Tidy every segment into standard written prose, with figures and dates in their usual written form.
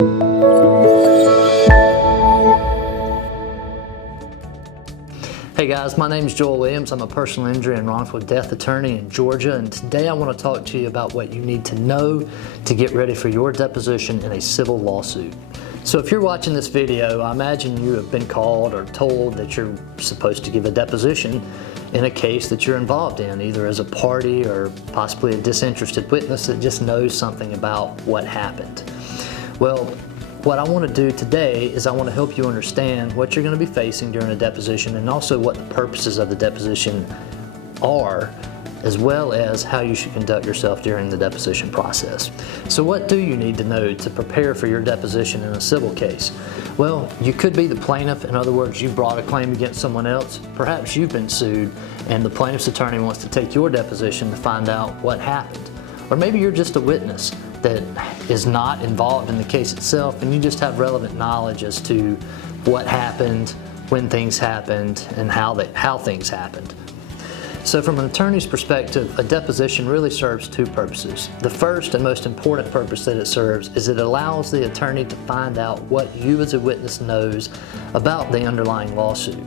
Hey guys, my name is Joel Williams. I'm a personal injury and wrongful death attorney in Georgia, and today I want to talk to you about what you need to know to get ready for your deposition in a civil lawsuit. So if you're watching this video, I imagine you have been called or told that you're supposed to give a deposition in a case that you're involved in, either as a party or possibly a disinterested witness that just knows something about what happened. Well, what I want to do today is I want to help you understand what you're going to be facing during a deposition, and also what the purposes of the deposition are, as well as how you should conduct yourself during the deposition process. So what do you need to know to prepare for your deposition in a civil case? Well, you could be the plaintiff. In other words, you brought a claim against someone else. Perhaps you've been sued and the plaintiff's attorney wants to take your deposition to find out what happened. Or maybe you're just a witness that is not involved in the case itself, and you just have relevant knowledge as to what happened, when things happened, and how things happened. So from an attorney's perspective, a deposition really serves two purposes. The first and most important purpose that it serves is it allows the attorney to find out what you as a witness knows about the underlying lawsuit.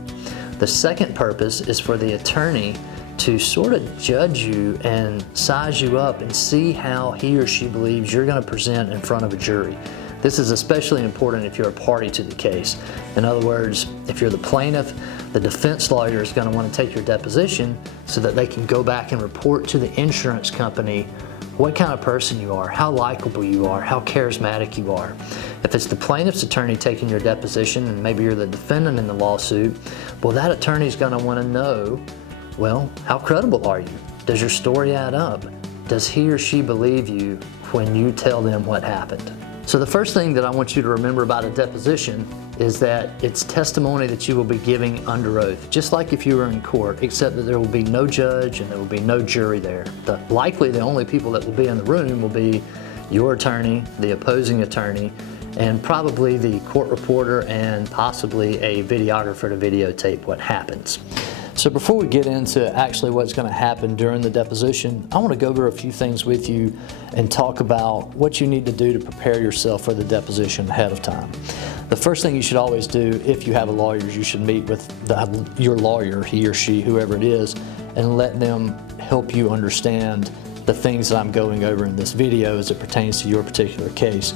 The second purpose is for the attorney to sort of judge you and size you up and see how he or she believes you're going to present in front of a jury. This is especially important if you're a party to the case. In other words, if you're the plaintiff, the defense lawyer is going to want to take your deposition so that they can go back and report to the insurance company what kind of person you are, how likable you are, how charismatic you are. If it's the plaintiff's attorney taking your deposition and maybe you're the defendant in the lawsuit, well, that attorney is going to want to know, well, how credible are you? Does your story add up? Does he or she believe you when you tell them what happened? So the first thing that I want you to remember about a deposition is that it's testimony that you will be giving under oath, just like if you were in court, except that there will be no judge and there will be no jury there. Likely the only people that will be in the room will be your attorney, the opposing attorney, and probably the court reporter and possibly a videographer to videotape what happens. So before we get into actually what's going to happen during the deposition, I want to go over a few things with you and talk about what you need to do to prepare yourself for the deposition ahead of time. The first thing you should always do, if you have a lawyer, is you should meet with your lawyer, he or she, whoever it is, and let them help you understand the things that I'm going over in this video as it pertains to your particular case.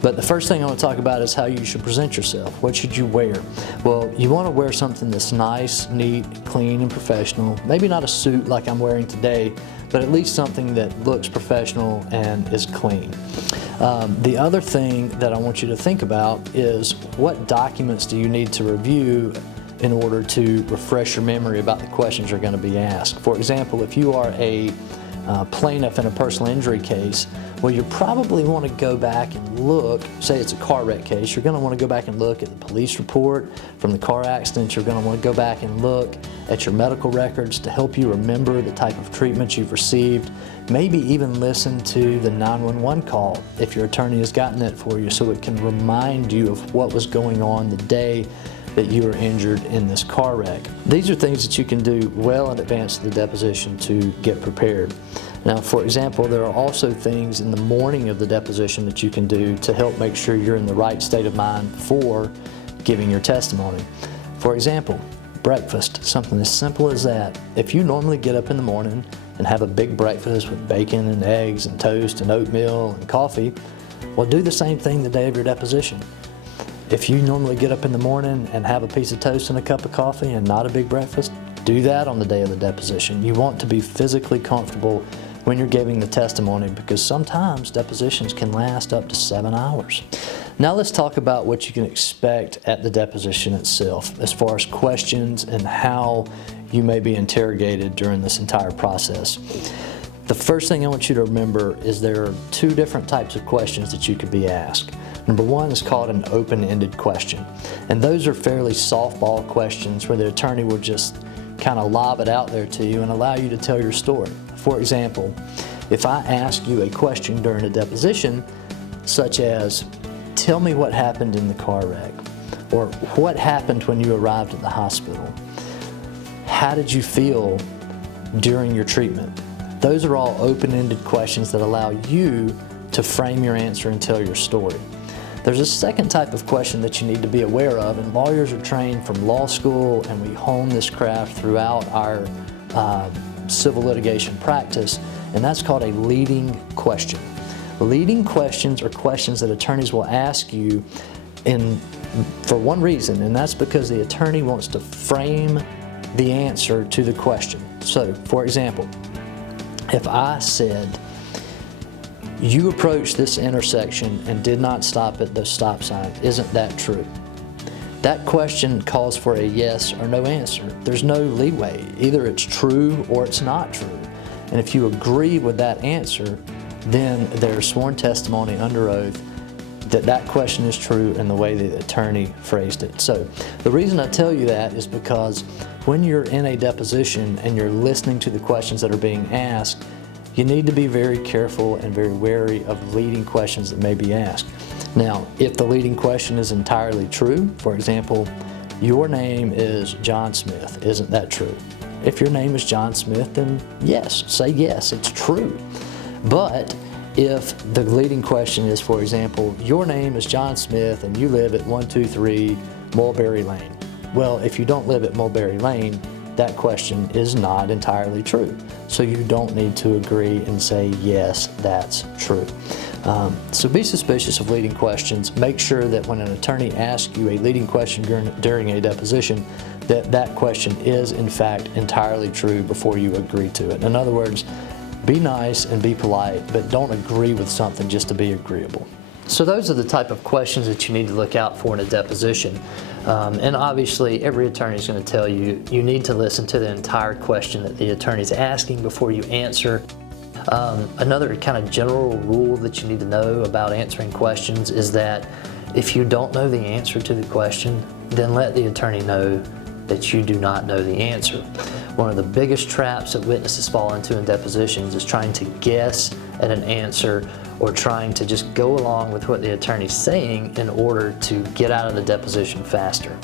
But the first thing I want to talk about is how you should present yourself. What should you wear? Well, you want to wear something that's nice, neat, clean, and professional. Maybe not a suit like I'm wearing today, but at least something that looks professional and is clean. The other thing that I want you to think about is what documents do you need to review in order to refresh your memory about the questions you're going to be asked. For example, if you are a plaintiff in a personal injury case, well, you probably want to go back and look, say it's a car wreck case, you're going to want to go back and look at the police report from the car accident. You're going to want to go back and look at your medical records to help you remember the type of treatment you've received. Maybe even listen to the 911 call if your attorney has gotten that for you, so it can remind you of what was going on the day that you were injured in this car wreck. These are things that you can do well in advance of the deposition to get prepared. Now, for example, there are also things in the morning of the deposition that you can do to help make sure you're in the right state of mind for giving your testimony. For example, breakfast, something as simple as that. If you normally get up in the morning and have a big breakfast with bacon and eggs and toast and oatmeal and coffee, well, do the same thing the day of your deposition. If you normally get up in the morning and have a piece of toast and a cup of coffee and not a big breakfast, do that on the day of the deposition. You want to be physically comfortable when you're giving the testimony, because sometimes depositions can last up to 7 hours. Now let's talk about what you can expect at the deposition itself as far as questions and how you may be interrogated during this entire process. The first thing I want you to remember is there are two different types of questions that you could be asked. Number one is called an open-ended question, and those are fairly softball questions where the attorney will just kind of lob it out there to you and allow you to tell your story. For example, if I ask you a question during a deposition, such as, tell me what happened in the car wreck, or what happened when you arrived at the hospital, how did you feel during your treatment? Those are all open-ended questions that allow you to frame your answer and tell your story. There's a second type of question that you need to be aware of, and lawyers are trained from law school, and we hone this craft throughout our civil litigation practice, and that's called a leading question. Leading questions are questions that attorneys will ask you for one reason, and that's because the attorney wants to frame the answer to the question. So, for example, if I said, you approached this intersection and did not stop at the stop sign, isn't that true? That question calls for a yes or no answer. There's no leeway. Either it's true or it's not true. And if you agree with that answer, then there's sworn testimony under oath that that question is true in the way the attorney phrased it. So the reason I tell you that is because when you're in a deposition and you're listening to the questions that are being asked, you need to be very careful and very wary of leading questions that may be asked. Now, if the leading question is entirely true, for example, your name is John Smith, isn't that true? If your name is John Smith, then yes, say yes, it's true. But if the leading question is, for example, your name is John Smith and you live at 123 Mulberry Lane. Well, if you don't live at Mulberry Lane, that question is not entirely true. So you don't need to agree and say, yes, that's true. So be suspicious of leading questions. Make sure that when an attorney asks you a leading question during a deposition, that question is in fact entirely true before you agree to it. In other words, be nice and be polite, but don't agree with something just to be agreeable. So those are the type of questions that you need to look out for in a deposition. And obviously, every attorney is going to tell you, you need to listen to the entire question that the attorney is asking before you answer. Another kind of general rule that you need to know about answering questions is that if you don't know the answer to the question, then let the attorney know that you do not know the answer. One of the biggest traps that witnesses fall into in depositions is trying to guess at an answer or trying to just go along with what the attorney's saying in order to get out of the deposition faster.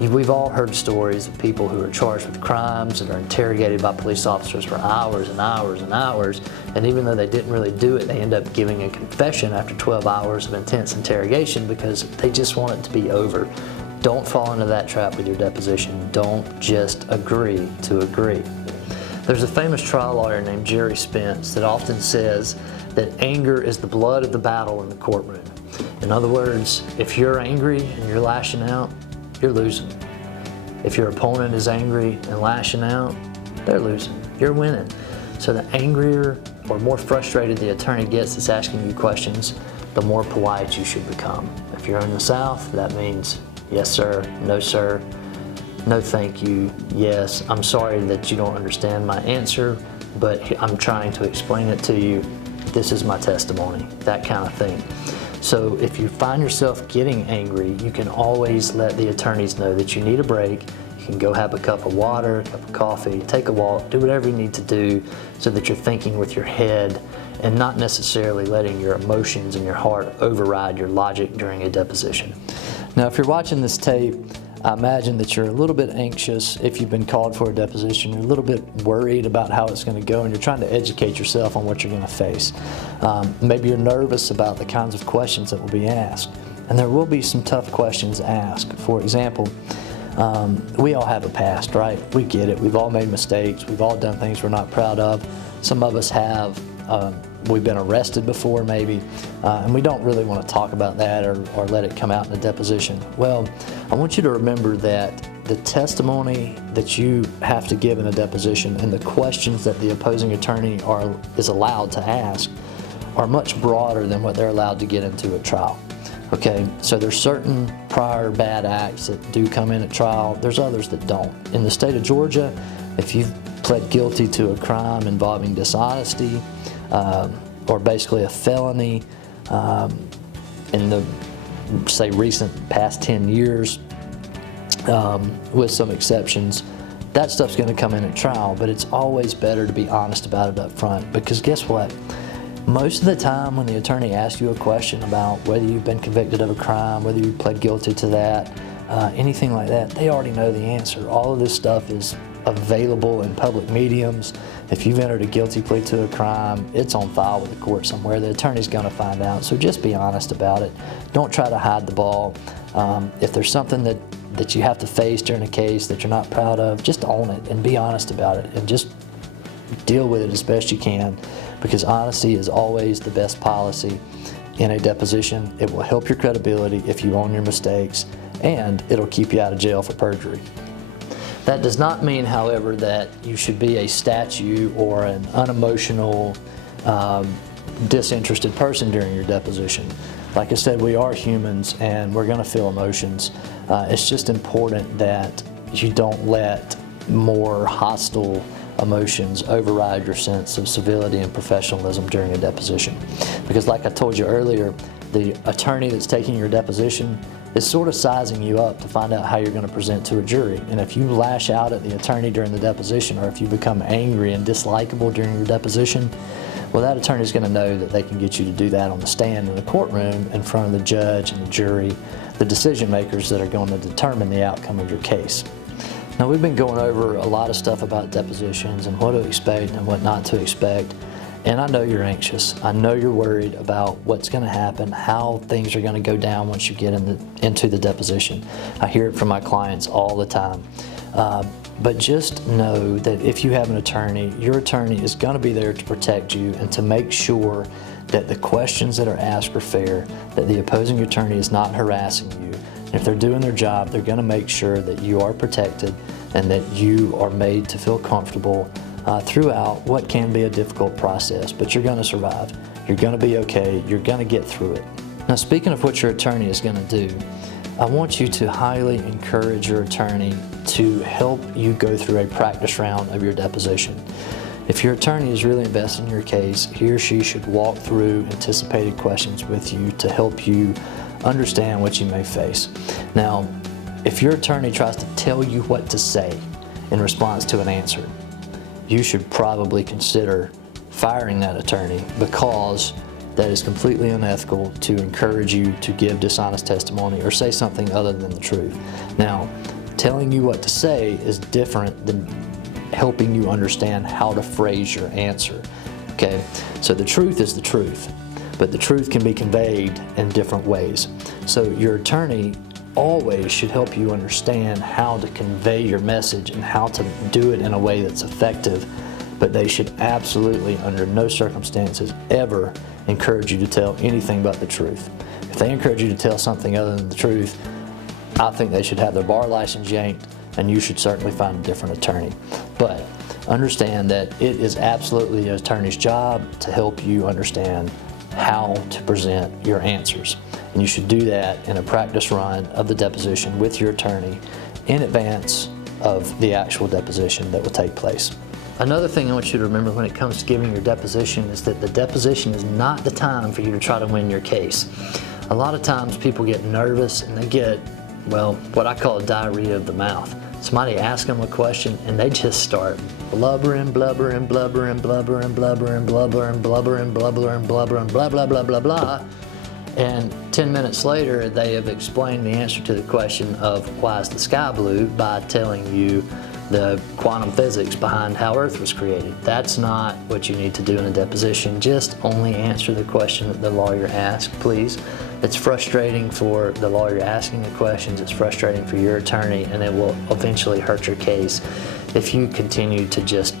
We've all heard stories of people who are charged with crimes and are interrogated by police officers for hours and hours and hours, and even though they didn't really do it, they end up giving a confession after 12 hours of intense interrogation because they just want it to be over. Don't fall into that trap with your deposition. Don't just agree to agree. There's a famous trial lawyer named Jerry Spence that often says that anger is the blood of the battle in the courtroom. In other words, if you're angry and you're lashing out, you're losing. If your opponent is angry and lashing out, they're losing. You're winning. So the angrier or more frustrated the attorney gets that's asking you questions, the more polite you should become. If you're in the South, that means yes sir, no sir, no thank you, yes, I'm sorry that you don't understand my answer, but I'm trying to explain it to you. This is my testimony, that kind of thing. So if you find yourself getting angry, you can always let the attorneys know that you need a break. You can go have a cup of water, a cup of coffee, take a walk, do whatever you need to do so that you're thinking with your head and not necessarily letting your emotions and your heart override your logic during a deposition. Now, if you're watching this tape, I imagine that you're a little bit anxious if you've been called for a deposition. You're a little bit worried about how it's going to go, and you're trying to educate yourself on what you're going to face. Maybe you're nervous about the kinds of questions that will be asked. And there will be some tough questions asked. For example, we all have a past, right? We get it. We've all made mistakes. We've all done things we're not proud of. Some of us have. We've been arrested before maybe, and we don't really want to talk about that or let it come out in a deposition. Well, I want you to remember that the testimony that you have to give in a deposition and the questions that the opposing attorney is allowed to ask are much broader than what they're allowed to get into at trial. Okay, so there's certain prior bad acts that do come in at trial. There's others that don't. In the state of Georgia, if you've pled guilty to a crime involving dishonesty, or basically a felony in the, say, recent past 10 years, with some exceptions, that stuff's going to come in at trial, but it's always better to be honest about it up front, because guess what? Most of the time when the attorney asks you a question about whether you've been convicted of a crime, whether you pled guilty to that, anything like that, they already know the answer. All of this stuff is available in public mediums. If you've entered a guilty plea to a crime, it's on file with the court somewhere. The attorney's going to find out, so just be honest about it. Don't try to hide the ball. If there's something that you have to face during a case that you're not proud of, just own it and be honest about it and just deal with it as best you can, because honesty is always the best policy in a deposition. It will help your credibility if you own your mistakes, and it'll keep you out of jail for perjury. That does not mean, however, that you should be a statue or an unemotional, disinterested person during your deposition. Like I said, we are humans and we're going to feel emotions. It's just important that you don't let more hostile emotions override your sense of civility and professionalism during a deposition. Because like I told you earlier, the attorney that's taking your deposition is sort of sizing you up to find out how you're going to present to a jury. And if you lash out at the attorney during the deposition, or if you become angry and dislikable during your deposition, well, that attorney is going to know that they can get you to do that on the stand in the courtroom in front of the judge and the jury, the decision makers that are going to determine the outcome of your case. Now, we've been going over a lot of stuff about depositions and what to expect and what not to expect. And I know you're anxious. I know you're worried about what's going to happen, how things are going to go down once you get into the deposition. I hear it from my clients all the time. But just know that if you have an attorney, your attorney is going to be there to protect you and to make sure that the questions that are asked are fair, that the opposing attorney is not harassing you. And if they're doing their job, they're going to make sure that you are protected and that you are made to feel comfortable throughout what can be a difficult process. But you're going to survive. You're going to be okay. You're going to get through it. Now, speaking of what your attorney is going to do, I want you to highly encourage your attorney to help you go through a practice round of your deposition. If your attorney is really invested in your case, he or she should walk through anticipated questions with you to help you understand what you may face. Now, if your attorney tries to tell you what to say in response to an answer, you should probably consider firing that attorney, because that is completely unethical to encourage you to give dishonest testimony or say something other than the truth. Now, telling you what to say is different than helping you understand how to phrase your answer. Okay, so the truth is the truth, but the truth can be conveyed in different ways. So your attorney always should help you understand how to convey your message and how to do it in a way that's effective, but they should absolutely, under no circumstances, ever encourage you to tell anything but the truth. If they encourage you to tell something other than the truth, I think they should have their bar license yanked, and you should certainly find a different attorney. But understand that it is absolutely the attorney's job to help you understand how to present your answers. And you should do that in a practice run of the deposition with your attorney in advance of the actual deposition that will take place. Another thing I want you to remember when it comes to giving your deposition is that the deposition is not the time for you to try to win your case. A lot of times people get nervous and they get, well, what I call a diarrhea of the mouth. Somebody asks them a question and they just start blubbering, blubbering, blubbering, blubbering, blubbering, blubbering, blubbering, blubbering, blubbering, blah, blah, blah, blah, blah. And 10 minutes later, they have explained the answer to the question of why is the sky blue by telling you the quantum physics behind how Earth was created. That's not what you need to do in a deposition. Just only answer the question that the lawyer asked, please. It's frustrating for the lawyer asking the questions, it's frustrating for your attorney, and it will eventually hurt your case if you continue to just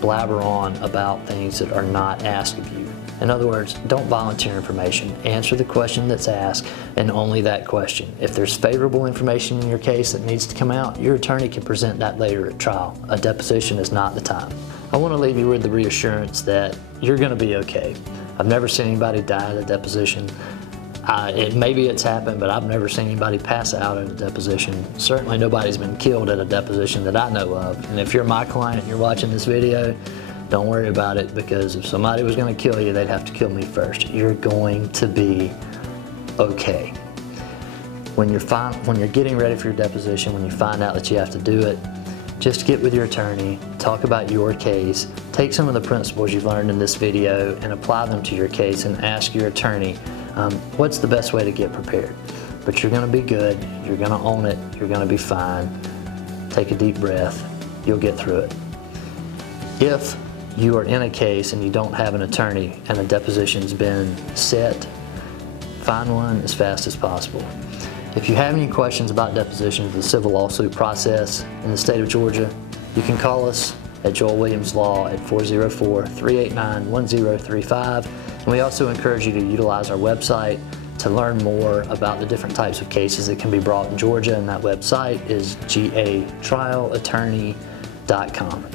blabber on about things that are not asked of you. In other words, don't volunteer information. Answer the question that's asked, and only that question. If there's favorable information in your case that needs to come out, your attorney can present that later at trial. A deposition is not the time. I want to leave you with the reassurance that you're going to be okay. I've never seen anybody die at a deposition. Maybe it's happened, but I've never seen anybody pass out at a deposition. Certainly nobody's been killed at a deposition that I know of. And if you're my client and you're watching this video, don't worry about it, because if somebody was going to kill you, they'd have to kill me first. You're going to be okay. When you're getting ready for your deposition, when you find out that you have to do it, just get with your attorney, talk about your case, take some of the principles you've learned in this video and apply them to your case, and ask your attorney, what's the best way to get prepared? But you're going to be good, you're going to own it, you're going to be fine. Take a deep breath you'll get through it. If you are in a case and you don't have an attorney and the deposition's been set, find one as fast as possible. If you have any questions about depositions, the civil lawsuit process in the state of Georgia, you can call us at Joel Williams Law at 404-389-1035. And we also encourage you to utilize our website to learn more about the different types of cases that can be brought in Georgia, and that website is gatrialattorney.com.